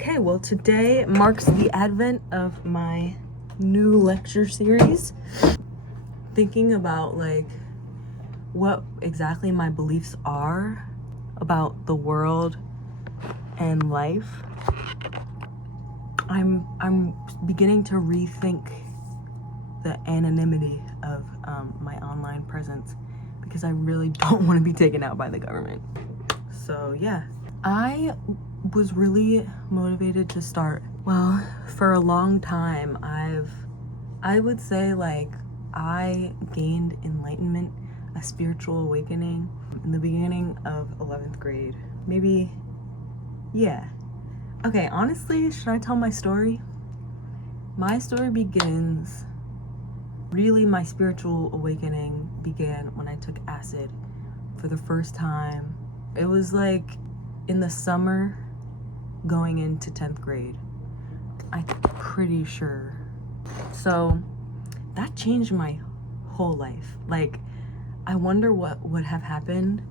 Okay, well, today marks the advent of my new lecture series. Thinking about like what exactly my beliefs are about the world and life. I'm beginning to rethink the anonymity of my online presence because I really don't want to be taken out by the government. So yeah, I was really motivated to start. Well, for a long time, I would say like I gained enlightenment, a spiritual awakening in the beginning of 11th grade. Maybe, yeah. Okay, honestly, should I tell my story? My story begins, really my spiritual awakening began when I took acid for the first time. It was like in the summer going into 10th grade. I'm pretty sure. So that changed my whole life. Like, I wonder what would have happened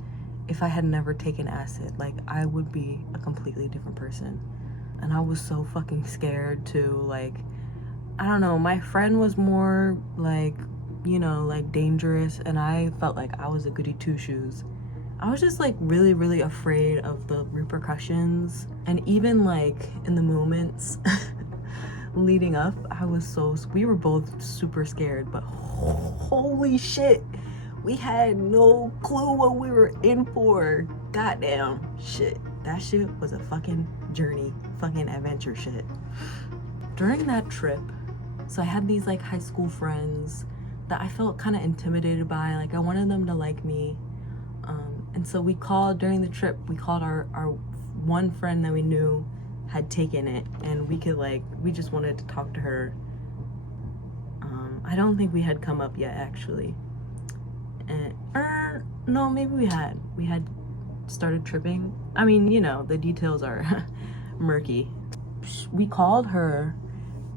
if I had never taken acid. Like, I would be a completely different person. And I was so fucking scared to, like, I don't know, my friend was more like, you know, like dangerous, and I felt like I was a goody two shoes. I was just like really, really afraid of the repercussions. And even like in the moments leading up, we were both super scared, but holy shit, we had no clue what we were in for. Goddamn shit. That shit was a fucking journey, fucking adventure shit. During that trip, so I had these like high school friends that I felt kind of intimidated by. Like I wanted them to like me. And so during the trip, we called our one friend that we knew had taken it, and we just wanted to talk to her. I don't think we had come up yet, actually. And no, maybe we had started tripping. I mean, you know, the details are murky. We called her,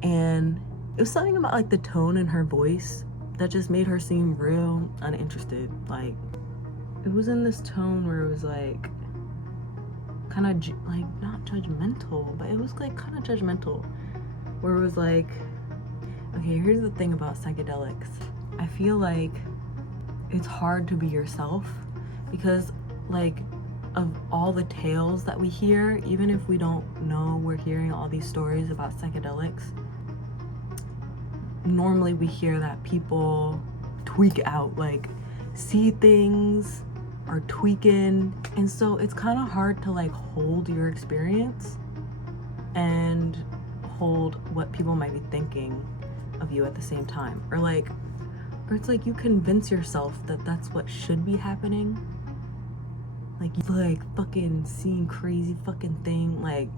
and it was something about like the tone in her voice that just made her seem real uninterested. Like, it was in this tone where it was like kind of like not judgmental, but it was like kind of judgmental, where it was like, okay, here's the thing about psychedelics. I feel like it's hard to be yourself because like of all the tales that we hear, even if we don't know we're hearing all these stories about psychedelics, normally we hear that people tweak out, like see things, are tweaking, and so it's kind of hard to like hold your experience and hold what people might be thinking of you at the same time, or it's like you convince yourself that that's what should be happening, like you like fucking seeing crazy fucking thing, like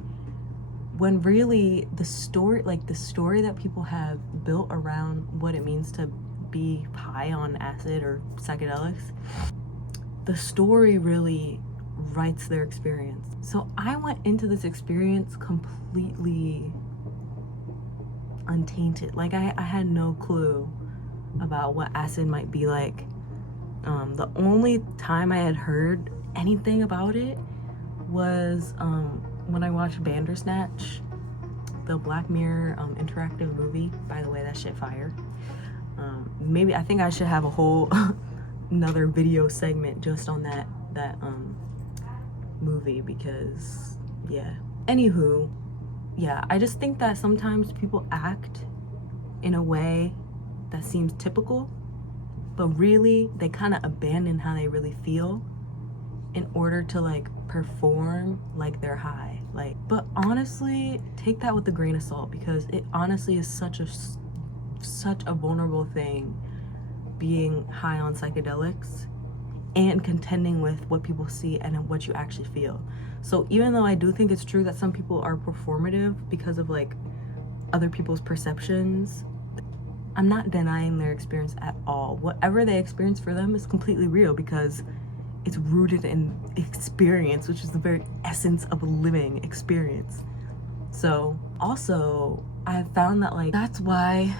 when really the story that people have built around what it means to be high on acid or psychedelics, the story really writes their experience. So I went into this experience completely untainted. Like I had no clue about what acid might be like. The only time I had heard anything about it was when I watched Bandersnatch, the Black Mirror interactive movie. By the way, that shit fire. Maybe I think I should have a whole another video segment just on that movie, because yeah. Anywho, yeah, I just think that sometimes people act in a way that seems typical, but really they kind of abandon how they really feel in order to like perform like they're high. Like, but honestly, take that with a grain of salt, because it honestly is such a vulnerable thing, being high on psychedelics and contending with what people see and what you actually feel. So even though I do think it's true that some people are performative because of like other people's perceptions, I'm not denying their experience at all. Whatever they experience for them is completely real, because it's rooted in experience, which is the very essence of a living experience. So also I found that like that's why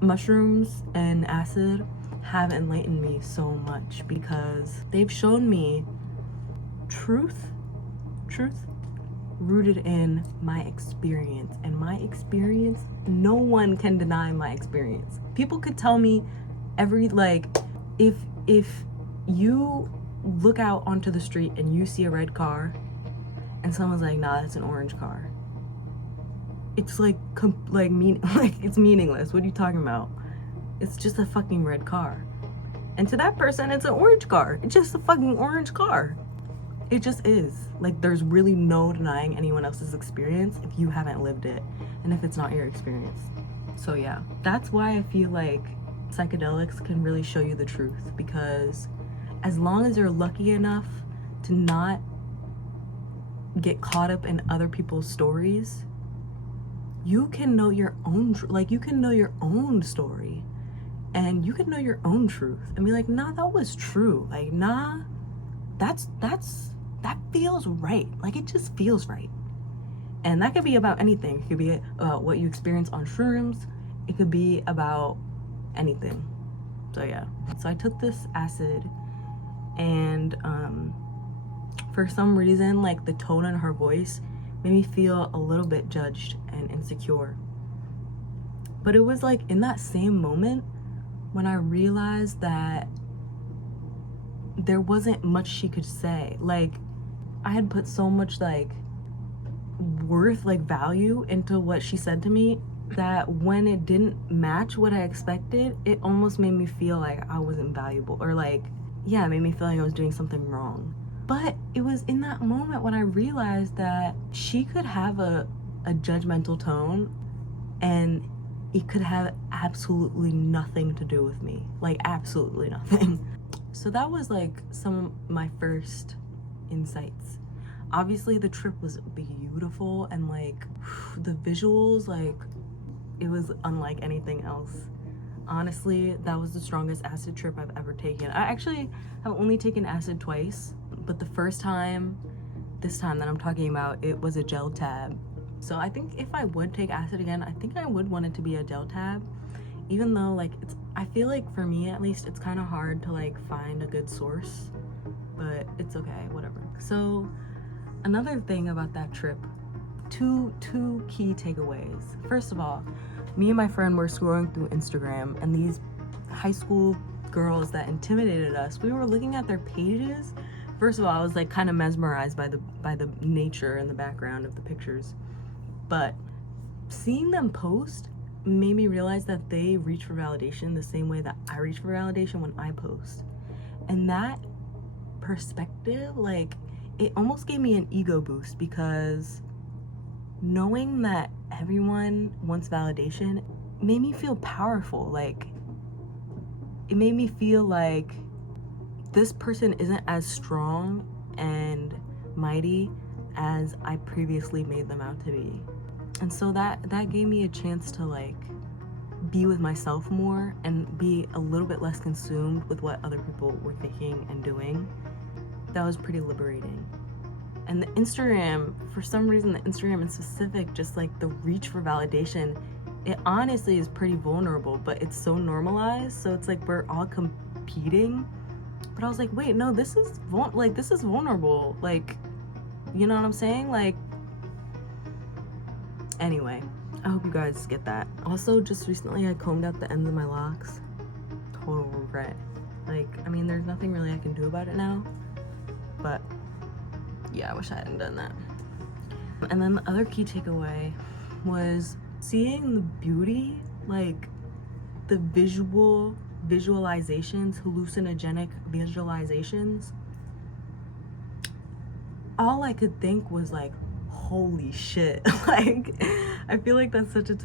mushrooms and acid have enlightened me so much, because they've shown me truth rooted in my experience. And my experience, no one can deny my experience. People could tell me if you look out onto the street and you see a red car and someone's like, nah, that's an orange car, it's it's meaningless. What are you talking about? It's just a fucking red car. And to that person, it's an orange car. It's just a fucking orange car. It just is. Like, there's really no denying anyone else's experience if you haven't lived it and if it's not your experience. So yeah, that's why I feel like psychedelics can really show you the truth, because as long as you're lucky enough to not get caught up in other people's stories, you can know your own you can know your own story, and you can know your own truth and be like, nah, that was true. Like, nah, that feels right. Like, it just feels right. And that could be about anything. It could be about what you experience on shrooms. It could be about anything. So yeah, so I took this acid, and for some reason, like, the tone in her voice made me feel a little bit judged and insecure. But it was like in that same moment when I realized that there wasn't much she could say. Like, I had put so much value into what she said to me, that when it didn't match what I expected, it almost made me feel like I wasn't valuable, or it made me feel like I was doing something wrong. But it was in that moment when I realized that she could have a judgmental tone, and it could have absolutely nothing to do with me. Like, absolutely nothing. So that was some of my first insights. Obviously the trip was beautiful, and the visuals, it was unlike anything else. Honestly, that was the strongest acid trip I've ever taken. I actually have only taken acid twice, but the first time, this time that I'm talking about, it was a gel tab. So I think if I would take acid again, I think I would want it to be a gel tab, even though I feel like, for me at least, it's kind of hard to find a good source, but it's okay, whatever. So another thing about that trip, two key takeaways. First of all, me and my friend were scrolling through Instagram, and these high school girls that intimidated us, we were looking at their pages. First of all, I was kind of mesmerized by the nature and the background of the pictures, but seeing them post made me realize that they reach for validation the same way that I reach for validation when I post. And that perspective, it almost gave me an ego boost, because knowing that everyone wants validation made me feel powerful. It made me feel like this person isn't as strong and mighty as I previously made them out to be. And so that gave me a chance to be with myself more and be a little bit less consumed with what other people were thinking and doing. That was pretty liberating. And the Instagram, for some reason, the Instagram in specific, just the reach for validation, it honestly is pretty vulnerable, but it's so normalized. So it's we're all competing. But I was like, wait, no, this is vulnerable. You know what I'm saying? Anyway, I hope you guys get that. Also, just recently I combed out the ends of my locks. Total regret. There's nothing really I can do about it now, but yeah, I wish I hadn't done that. And then the other key takeaway was seeing the beauty, the visualizations, hallucinogenic visualizations. All I could think was holy shit. I feel like that's such a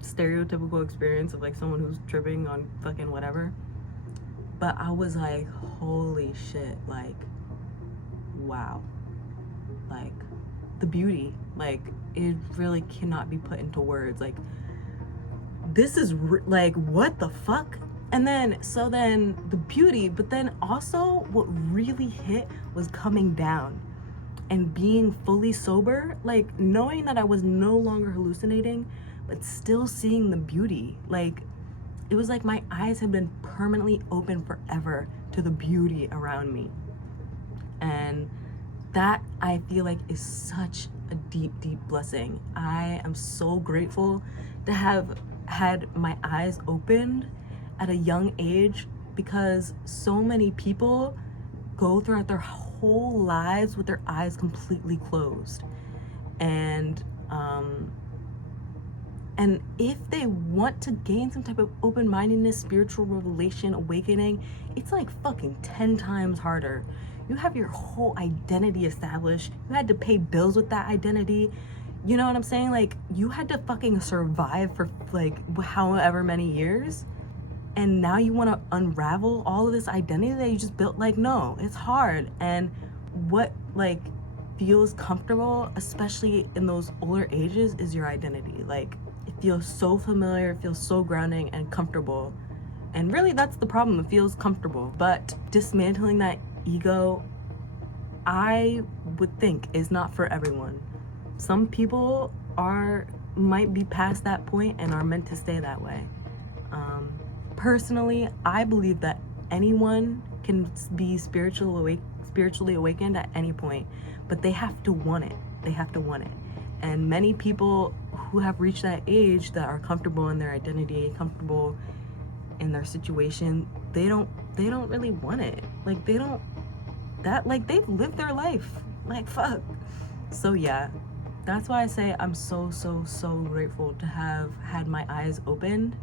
stereotypical experience of someone who's tripping on fucking whatever. But I was holy shit, wow. The beauty, it really cannot be put into words. This is what the fuck? And then the beauty, but then also what really hit was coming down and being fully sober, knowing that I was no longer hallucinating, but still seeing the beauty. It was my eyes had been permanently open forever to the beauty around me. And that, I feel is such a deep, deep blessing. I am so grateful to have had my eyes opened at a young age, because so many people go throughout their whole lives with their eyes completely closed. And if they want to gain some type of open-mindedness, spiritual revelation, awakening, it's like fucking 10 times harder. You have your whole identity established. You had to pay bills with that identity. You know what I'm saying? Like, you had to fucking survive for like however many years. And now you want to unravel all of this identity that you just built. Like, no, it's hard. And what like feels comfortable, especially in those older ages, is your identity. Like, it feels so familiar, it feels so grounding and comfortable. And really, that's the problem. It feels comfortable. But dismantling that ego, I would think, is not for everyone. Some people might be past that point and are meant to stay that way. Personally, I believe that anyone can be spiritually awakened at any point, but they have to want it. They have to want it. And many people who have reached that age, that are comfortable in their identity, comfortable in their situation, they don't really want it. Like, they've lived their life. Like, fuck. So yeah, that's why I say I'm so grateful to have had my eyes opened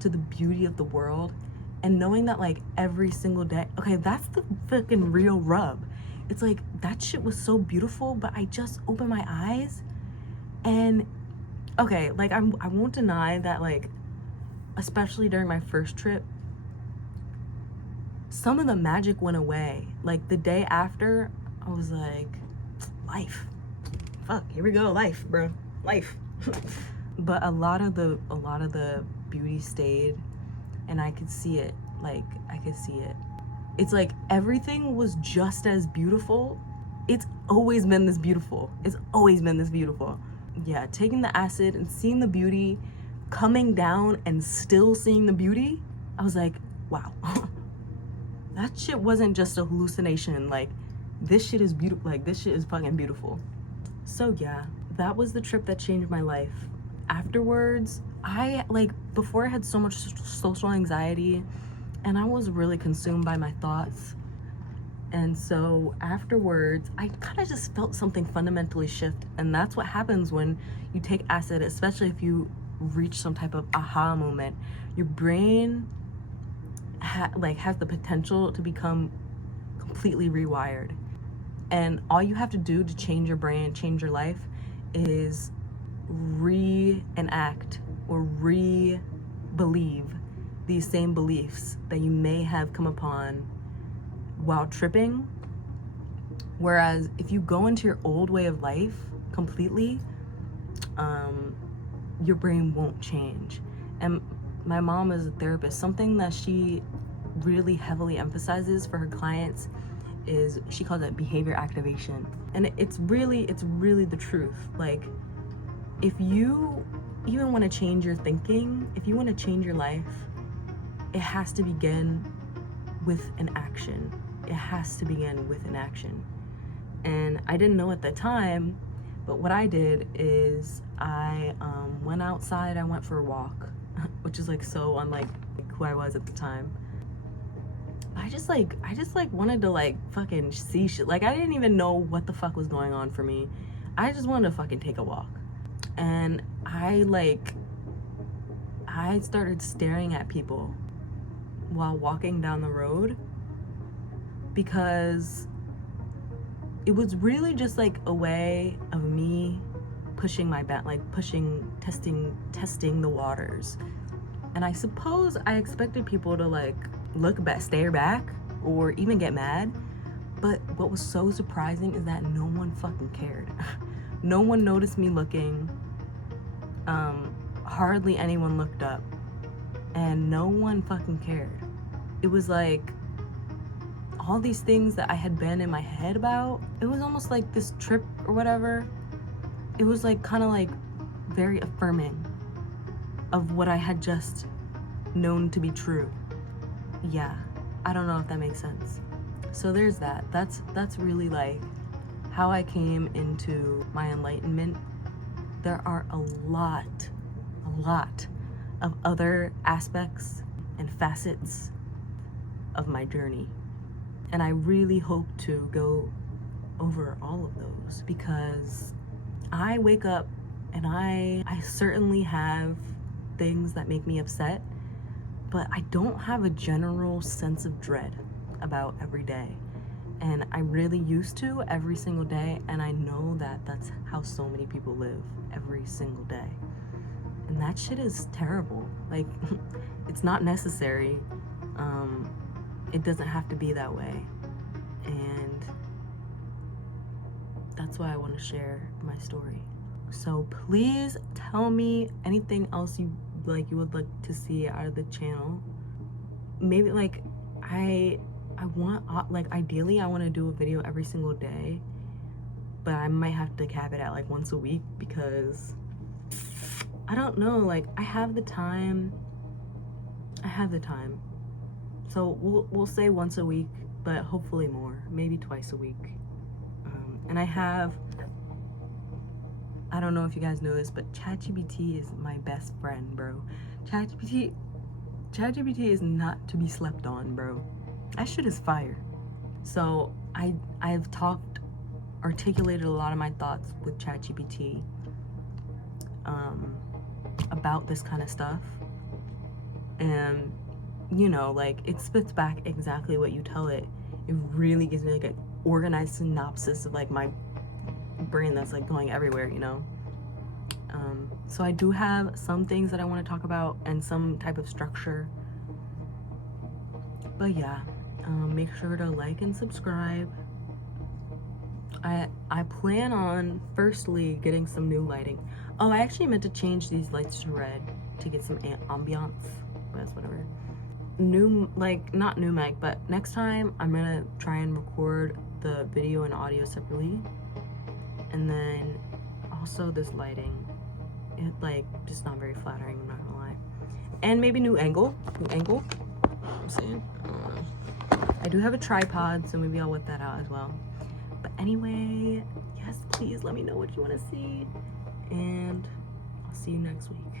to the beauty of the world, and knowing that like every single day, okay, that's the fucking real rub. It's like, that shit was so beautiful, but I just opened my eyes, and okay, like I won't deny that, like, especially during my first trip, some of the magic went away. Like, the day after, I was like, life, fuck, here we go, life, bro, life. But a lot of the beauty stayed, and I could see it. Like, I could see it. It's like everything was just as beautiful. It's always been this beautiful. It's always been this beautiful. Yeah, taking the acid and seeing the beauty, coming down and still seeing the beauty, I was like, wow. That shit wasn't just a hallucination. Like, this shit is beautiful. Like, this shit is fucking beautiful. So yeah, that was the trip that changed my life. Afterwards, before I had so much social anxiety, and I was really consumed by my thoughts. And so afterwards, I kind of just felt something fundamentally shift. And that's what happens when you take acid, especially if you reach some type of aha moment. Your brain has the potential to become completely rewired. And all you have to do to change your brain, change your life, is reenact or re-believe these same beliefs that you may have come upon while tripping. Whereas if you go into your old way of life completely, your brain won't change. And my mom is a therapist. Something that she really heavily emphasizes for her clients is, she calls it behavior activation. And it's really the truth. Like, if you even want to change your thinking, if you want to change your life, it has to begin with an action. It has to begin with an action. And I didn't know at the time, but what I did is I went outside. I went for a walk, which is like so unlike who I was at the time. I just wanted to like fucking see shit. Like, I didn't even know what the fuck was going on for me. I just wanted to fucking take a walk. And I started staring at people while walking down the road, because it was really just like a way of me pushing my testing the waters. And I suppose I expected people to like look back, stare back, or even get mad. But what was so surprising is that no one fucking cared. No one noticed me looking. Hardly anyone looked up, and no one fucking cared. It was like all these things that I had been in my head about, it was almost like this trip or whatever. It was like kind of like very affirming of what I had just known to be true. Yeah, I don't know if that makes sense. So there's that. That's really like how I came into my enlightenment, there are a lot of other aspects and facets of my journey. And I really hope to go over all of those, because I wake up and I certainly have things that make me upset, but I don't have a general sense of dread about every day. And I really used to every single day, and I know that that's how so many people live every single day. And that shit is terrible. Like, it's not necessary. It doesn't have to be that way. And that's why I want to share my story. So please tell me anything else you would like to see out of the channel. Maybe like I want, like, ideally I want to do a video every single day, but I might have to cap it at like once a week, because I don't know, like, I have the time. So we'll say once a week, but hopefully more, maybe twice a week. And I don't know if you guys know this, but ChatGPT is my best friend, bro. ChatGPT is not to be slept on, bro. That shit is fire. So I've articulated a lot of my thoughts with ChatGPT about this kind of stuff, and you know, like, it spits back exactly what you tell it. It really gives me like an organized synopsis of like my brain that's like going everywhere, you know. So I do have some things that I want to talk about and some type of structure, but yeah, make sure to like and subscribe. I plan on firstly getting some new lighting. Oh, I actually meant to change these lights to red to get some ambiance, but that's whatever. Not new mic, but next time I'm gonna try and record the video and audio separately. And then also this lighting, it like just not very flattering, I'm not gonna lie. And maybe new angle, I'm saying. I do have a tripod, so maybe I'll whip that out as well. But anyway, yes, please let me know what you want to see, and I'll see you next week.